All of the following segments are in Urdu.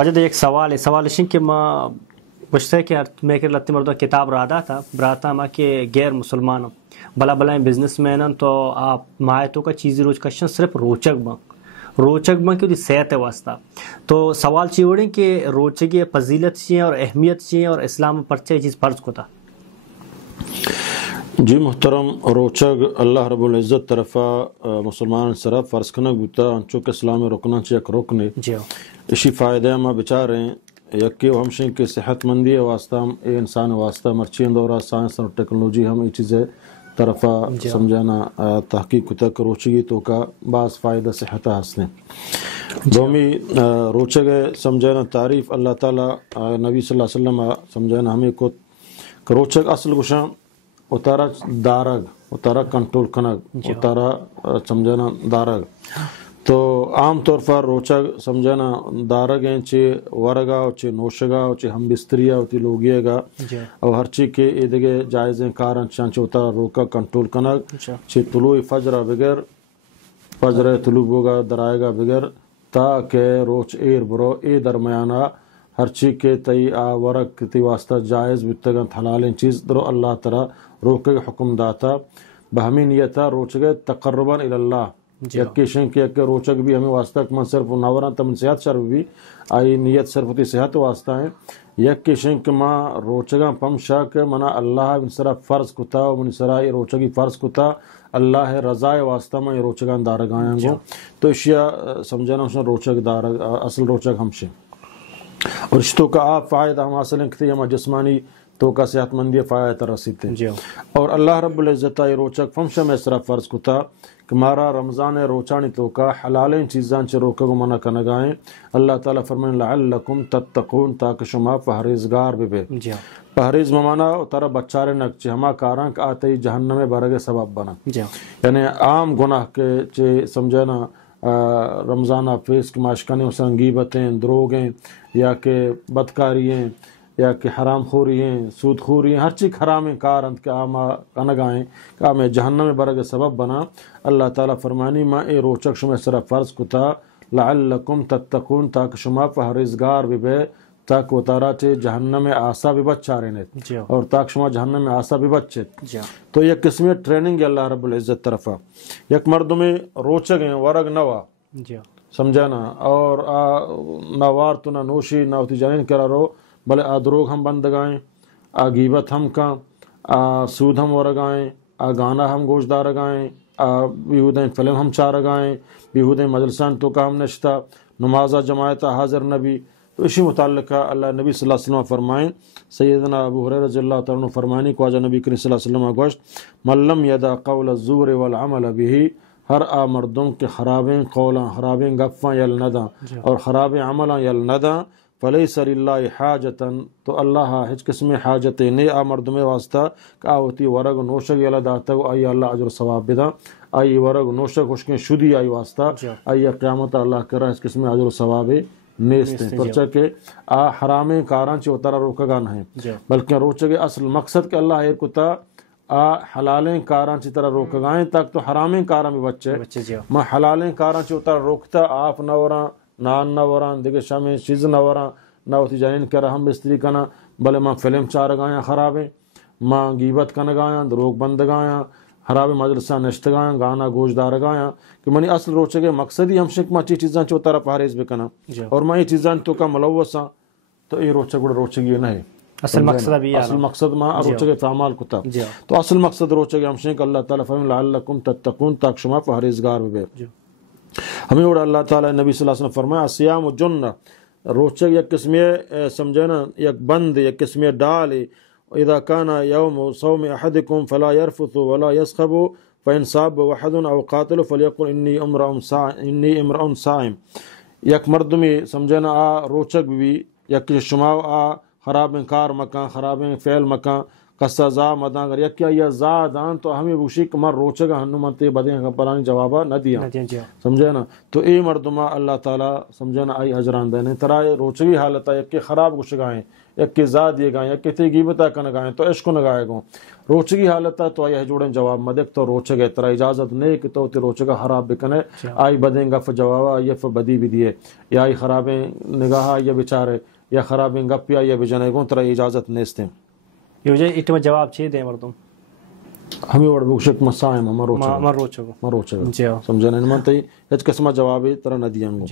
خواجہ ایک سوال ہے کہ ما گشتے کہ میں کہ لتی مردہ کتاب براتا ما کہ غیر مسلمان بلا بلا بزنس مینن تو آپ مایتوں کا چیزی روز کشن صرف روچک بن کی صحت واسطہ تو سوال چیوڑیں کہ روچگی فضیلت چیئیں اور اہمیت چیئیں اور اسلام پرچے چیز فرض کو تھا. جی محترم روچگ اللہ رب العزت طرفا مسلمان صرف فرض کنک بوتا انچو کے اسلامی رکنہ چی ایک رکنے اسی فائدہ ما بچارے ہیں یکی و ہمشن کے صحت مندی واسطہ ہم اے انسان واسطہ مرچین دورہ سائنس اور ٹیکنالوجی ہم ای چیزیں طرفا سمجھانا تحقیق تک روچگی تو کا بعض فائدہ صحت حاصلیں دومی روچگ سمجھانا تعریف اللہ تعالیٰ نبی صلی اللہ علیہ وسلم سمجھانا ہمیں کو روچگ اصل گشاں اتارا دارگ اتارا کنٹرول کنگ اتارا سمجھانا دارگ تو عام طور پر روچگ سمجھانا دارگ ہیں چے ورگا چے نوشگا چے ہم بستریا ہوتی لوگیے گا اور ہر چیز کے ادھگے جائزیں کارن چانچے اتارا روکا کنٹرول کنگ چے طلوع فجر بغیر فجر طلوع ہوگا درائے گا بغیر تاکہ روچ ایر برو اے درمیانہ ہر چیز کے تی ورق تی واسطہ جائز بتگن حلال چیز درو اللہ تعالی روکے حکم داتا بہمی نیتا روچگے تقرباً اللہ یکی شنک یک روچک بھی ہمیں واسطہ من صرف نوران تمن صحت شرف بھی آئی نیت صرف ہوتی صحت واسطہ ہیں یکی شنک ما روچگاں پمشا کہ منا اللہ من سرا فرض کتا و من سرا یہ روچگی فرض کتا اللہ رضائے واسطہ میں یہ روچگاں دارگاں گو تو اشیاء سمجھانا اس نے روچگ دارگ اصل روچگ ہمشے اور رشتوں کا آپ فائدہ ہم حاصل ہیں ہم جسمانی تو کا صحت مندی فائدہ رسیتے ہیں اور اللہ رب العزت یہ روچک فمشہ میں صرف فرض کتا کہ مارا رمضان روچانی تو کا حلالیں چیزاں چے روکہ کو منع کنگائیں اللہ تعالیٰ فرمائیں لعلکم تتقون تاکہ شما پہریزگار بے پہریز ممانا ترہ بچارے نک چے ہما کارانک آتے جہنم برگ سبب بنا یعنی عام گناہ کے چے سمجھنا رمضانہ فیس کی ماشکانی مثلا غیبتیں دروگیں یا کہ بدکارییں یا کہ حرام خوری ہیں سود خوری ہیں ہر چیز حرام کار انت کے آما کنگائیں کہ آمیں جہنم برگ سبب بنا اللہ تعالیٰ فرمانی ما اے روچک شما صرف فرض کتا لعلکم تتقون تاکہ شما پہریزگار بے تاکہ اتارا چے جہنم آسا بھی بچا رہنے اور تاکہ شما جہنم آسا بھی بچے تو یہ قسمی ٹریننگ ہے اللہ رب العزت طرفا یک مرد میں روچک ہیں ورگ نوا سمجھانا اور نوار تو نہ نوشی نہ ہوتی جانین کرا رو بلے دروگ ہم بندگائیں غیبت ہم کا سود ہم ورگائیں گانا ہم گوشدار رگائیں بیہودیں فلم ہم چار رگائیں بیہودیں مجلسان تو کا ہم نشتا نمازہ جماعت حاضر نبی تو اسی متعلقہ اللہ نبی صلی اللہ علیہ وسلم فرمائیں سیدنا ابو ہریرہ رضی اللہ تعالیٰ عنہ فرمائیں کہ واجہ نبی کریم صلی اللہ علیہ وسلم گوشت من لم یدع قول الزور والعمل به ہر مردم کے خرابیں قولاں خرابیں گفاں یل نداں اور خرابیں عملاں یل نداں فلیس للہ حاجتاً تو اللہ ہج قسم حاجت نی مردم واسطہ کہ آوتی ورگ نوشگ یلا داتا آئی اللہ عجر ثواب بدا آئی ورگ نوشگ خشکیں شدی آئی واسطہ آئی قیامت اللہ کرا اس قسم عجر ثواب نیست ہیں پرچہ کہ حرام کاران چے اتارا روکگان ہیں بلکہ روچے اصل مقصد کہ اللہ ایر کتا حلالیں کاران چی طرح روکگائیں تاک تو حرامیں کاران بھی بچے میں حلالیں کاران چی اتارا روکتا آپ نوران نان نوران دیکھے شامیں چیز نوران نہ ہوتی جانین کرا ہم بستری کنا بلے ماں فلم چار گایاں خرابیں ماں غیبت کن گایاں دروگ بند گایاں خراب مجلسہ نشت گایاں گانا گوشدار گایاں کہ منی اصل روچے کے مقصد ہی ہم شک ماں چیزاں چو تارا پہریز بکنا اور ماں یہ چیزاں تو کا ملوثاں تو یہ روچے گوڑا روچے گی نہیں اصل مقصد بھی اصل مقصد ماں روچے کے تعمال کتا تو اصل مقصد روچے کے ہم شک اللہ تعالیٰ فرمائے لعلکم تتقون تاک شما پہریزگار بے ہمیں اوڑا اللہ تعالیٰ نبی صلی اللہ علیہ وسلم فرمایا الصیام جنہ روچک یک قسمی سمجھنا یک بند یک قسمی ڈال اذا کان یوم صوم احدکم فلا يرفث ولا يسخب فإن صاب وحد او قاتل فليقل انی امرؤ صائم یک مردمی سمجھنا روچک بھی یک شما خراب کار مکان خراب فعل مکان قصازا مدان اگر یکیا یا زادان تو ہمیں بوشی کمر روچگا ہنومنتے بدیں پرانی جوابا نہ دیا سمجھے نا تو اے مردما اللہ تعالیٰ سمجھے نا آئی اجران دینے ترائے روچگی حالت ہے یک کے خراب گوش گائیں یک کے زاد یہ گائیں یک کے تی گیبتا کن گائیں تو عشق نگائے گوں روچگی حالت ہے تو آئی جوڑیں جواب مدک تو روچگے ترا اجازت نہیں کہ تو تی روچگا خراب بکنے آئی بدیں گا فجوابا یا فبدی بھی دیے یا آئی خرابیں نگاہا یا بچارے یا خرابیں گپیا یا بجنے گوں ترا اجازت نیستے یہ وجہ اٹھما جواب چاہیے دیں مردم ہمیں وڑ بوشک مسائم مروچگا سمجھنا ان من تی ہچ قسمہ جوابی طرح نہ دیاں گو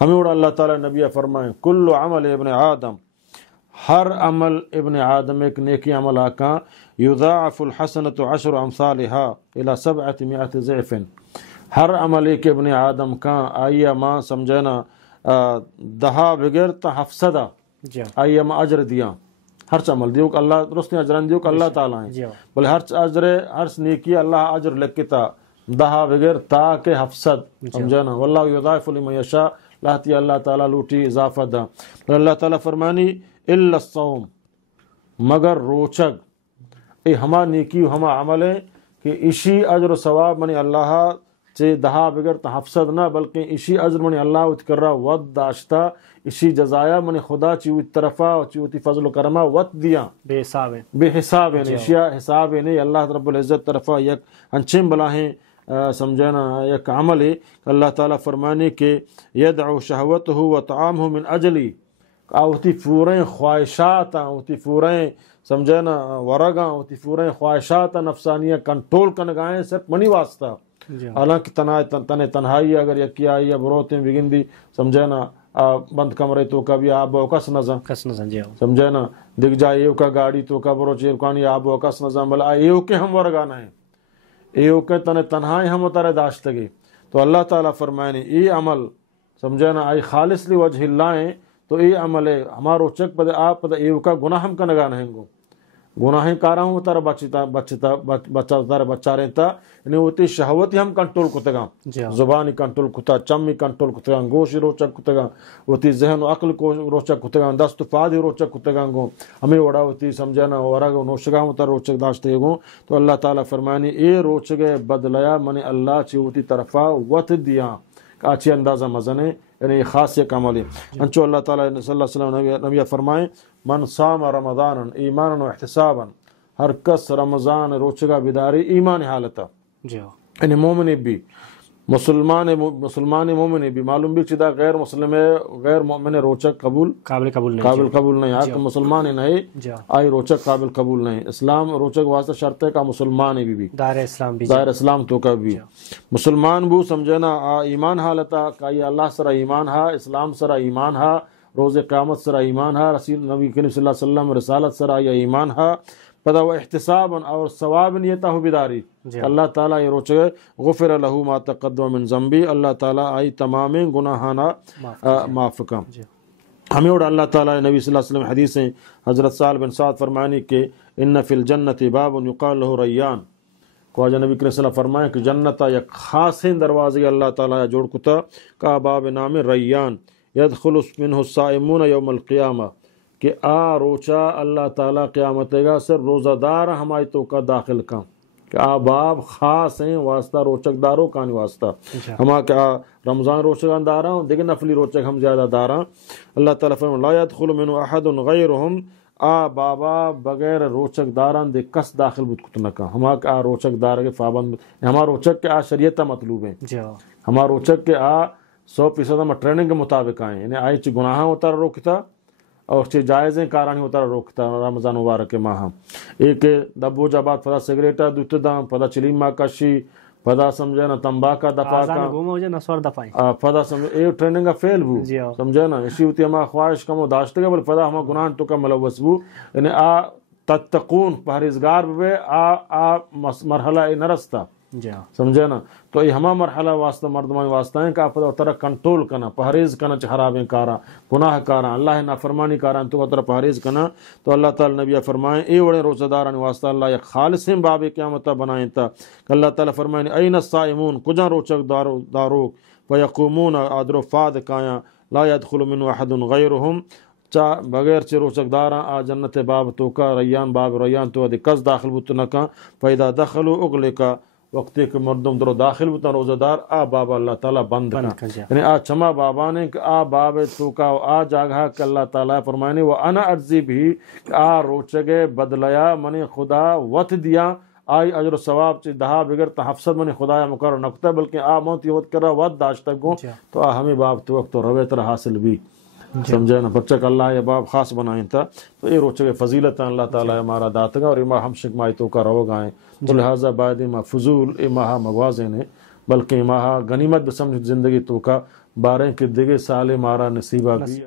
ہمیں وڑ اللہ تعالی نبی فرمائیں کل عمل ابن آدم ہر عمل ابن آدم ایک نیکی عمل آکاں یضاعف الحسنۃ عشر امثالها الى 700 ضعف ہر عمل ایک ابن آدم کا آئیے ماں سمجھنا دہا بغیر تا حفصدہ آئیے ماں اجر دیاں ہر عمل دیو کہ اللہ درست اجران دیو کہ اللہ تعالیٰ ہیں بلے ہر اجر ہر نیکی اللہ اجر لکتا دہا بغیر تاکہ حفصد سمجھنا واللہ یضاعف لمن یشاء لاتی اللہ تعالیٰ لوٹی اضافہ دا اللہ تعالیٰ فرمانی الا الصوم مگر روچگ اے ہما نیکی و ہما عمل ہے کہ اسی اجر و ثواب منی اللہ چے دہا بغیر تحفظ نہ بلکہ اسی اجر منی اللہ اتکر رہا ود داشتا اسی جزایا منی خدا چیوتی طرفا چیوتی فضل و کرما وط دیا بے حساب ہے بے حساب ہے اشیاء حساب ہے نہیں اللہ رب العزت طرفا یک انچم بلاہیں سمجھنا یک عمل ہے اللہ تعالیٰ فرمانے کہ یدعو شہوتہ و طعامہ من اجلی آوتی پوریں خواہشات آوتی پوریں سمجھنا ورگاں ہوتی پوریں خواہشات نفسانیہ کنٹرول کنگائیں صرف منی واسطہ حالانکہ تنہائی اگر یکیا یا بروتیں بگندی سمجھنا بند کمرے تو کبھی آب و کس نظم سمجھنا دکھ جائے ایو کا گاڑی تو کا برو چیرکانی آب و کس نظم بلا ایو کے ہم ورگانا ہیں ایو کے تنہائی ہم اتارے داشتگی تو اللہ تعالیٰ فرمائنی ای عمل سمجھنا آئی خالص لی وجہ اللہ ہیں تو ای عمل ہے ہمارو چک پدے آپ پدے ایو کا گناہ ہم کا نگانا ہیں گو گناہیں کارا ہوں تارا بچہ تارا بچہ رہتا یعنی ہوتی شہوتی ہم کنٹرول کتے گا زبانی کنٹرول کتا چمی کنٹرول کتے گا گوشی روچک کتے گا ہوتی ذہن و عقل کو روچک کتے گا دست فادی روچک کتے گا گو ہمیں وڑا ہوتی سمجھنا ورا گو نوشگا ہوں تارا روچک داشتے گو تو اللہ تعالیٰ فرمانی اے روچگے بدلیا منی اللہ چی ہوتی طرفا وط دیا اچھی اندازہ مزنے یعنی خاص ایک عمل ہے انچو اللہ تعالیٰ صلی اللہ علیہ وسلم نبی فرمائیں من صام رمضان ایمانا و احتسابا ہر کس رمضان روچگا بیداری ایمان حالتا یعنی مومن بھی مسلمان مومن بھی معلوم بھی چیدہ غیر مسلم غیر مومن روچک قابل قبول نہیں آکھ مسلمان نہیں آئی روچک قابل قبول نہیں اسلام روچک واسطہ شرط ہے کا مسلمان بھی دائر اسلام تو کا بھی مسلمان بھی سمجھنا ایمان حالتا کہ یہ اللہ سرا ایمان ہا اسلام سرا ایمان ہا روز قیامت سرا ایمان ہا رسول نبی کریم صلی اللہ علیہ وسلم رسالت سرا یہ ایمان ہا پدا و احتسابا اور ثواب نیتا ہو بیداری اللہ تعالیٰ یہ روچے غفر لہو ما تقدم من ذنبی اللہ تعالیٰ آئی تمام گناہانا معاف کا ہمیں اور اللہ تعالیٰ نبی صلی اللہ علیہ وسلم حدیثیں حضرت سہل بن سعد فرمانی کہ ان فی الجنت باب یقال له ریان خواجہ نبی کریم صلی اللہ علیہ وسلم فرمائیں کہ جنتا یک خاص دروازے اللہ تعالیٰ جوڑ کتا کا باب نام ریان یدخل منہ الصائمون یوم القیامہ کہ آ روچا اللہ تعالیٰ قیامت گا سر روزہ دار ہمائی تو کا داخل کا کہ آ باب خاص ہیں واسطہ روچک داروں کا نہیں واسطہ ہما کہ رمضان روچک دارا ہوں دیکھ نفلی روچک ہم زیادہ دارا اللہ تعالیٰ فرمائے لا يدخل من احد غیرهم آ بابا بغیر روچک داران دے کس داخل بود کتنکا ہما کہ آ روچک دار کے فابند ہما روچک کے آ شریعت مطلوب ہیں ہما روچک کے آ 100% ہم ٹریننگ کے مطابق آئیں یعنی آئی چی گناہاں ہوتا روکتا اور چی جائزیں کارانی ہوتا روکتا رمضان مبارک کے ماہ ایک دبو جابات پدا سگریٹا دوت دام پدا چلیما کشی پدا سمجھے نا تمباکا دپا کا پدا سمجھے اے ٹریننگ فیل بو سمجھے نا اسی ہوتی ہما خواہش کمو داشتے گا بل پدا ہما گناہ تو کا ملوث بو یعنی آ تتقون پہریزگار بے آ مرحلہ اے نرستا سمجھے نا تو یہ ہما مرحلہ واسطہ مردمان واسطہ ہیں کہ آپ اترہ کنٹرول کرنا پہریز کرنا چھ حرابیں کارا گناہ کارا اللہ نافرمانی کارا تو اترہ پہریز کرنا تو اللہ تعالی نبی فرمائیں اے وڑے روزہ داران واسطہ اللہ یک خالص ہیں باب قیامت بنائیں تا کہ اللہ تعالی فرمائیں این الصائمون کجا روچک داروک ویقومون آدرو فاد کایا لا يدخل من احد غیرهم بغیر چه روچک دارا آ جنت باب تو کا ریان باب ریان تو ادی کس داخل بوت نکا پیدا دخلوا اغلقا وقتی کہ مردم درو داخل بوتا روزہ دار آ باب اللہ تعالیٰ بند کا یعنی آ چما بابانے کہ آ باب تو کا آ جاگہ کہ اللہ تعالیٰ فرمائنے و انا اجزی بھی آ روچگے بدلیا منی خدا وط دیا آئی اجر و ثواب چی دہا بگر تحفظت منی خدایا مقرر نکتا بلکہ آ موتی وط کرا وط داشتا گو تو آ ہمیں باب تو وقت رویتر حاصل بھی سمجھے نا بچہ کہ اللہ یہ باب خاص بنائیں تھا تو یہ روچے فضیلت اللہ تعالیٰ ہمارا دات گا اور اما ہم شکمائی تو کا رو گائیں تو لہٰذا بعد اما فضول اما مغازے نے بلکہ اما غنیمت بسمجھ زندگی تو کا باریں کے دیگے سال مارا نصیبہ بھی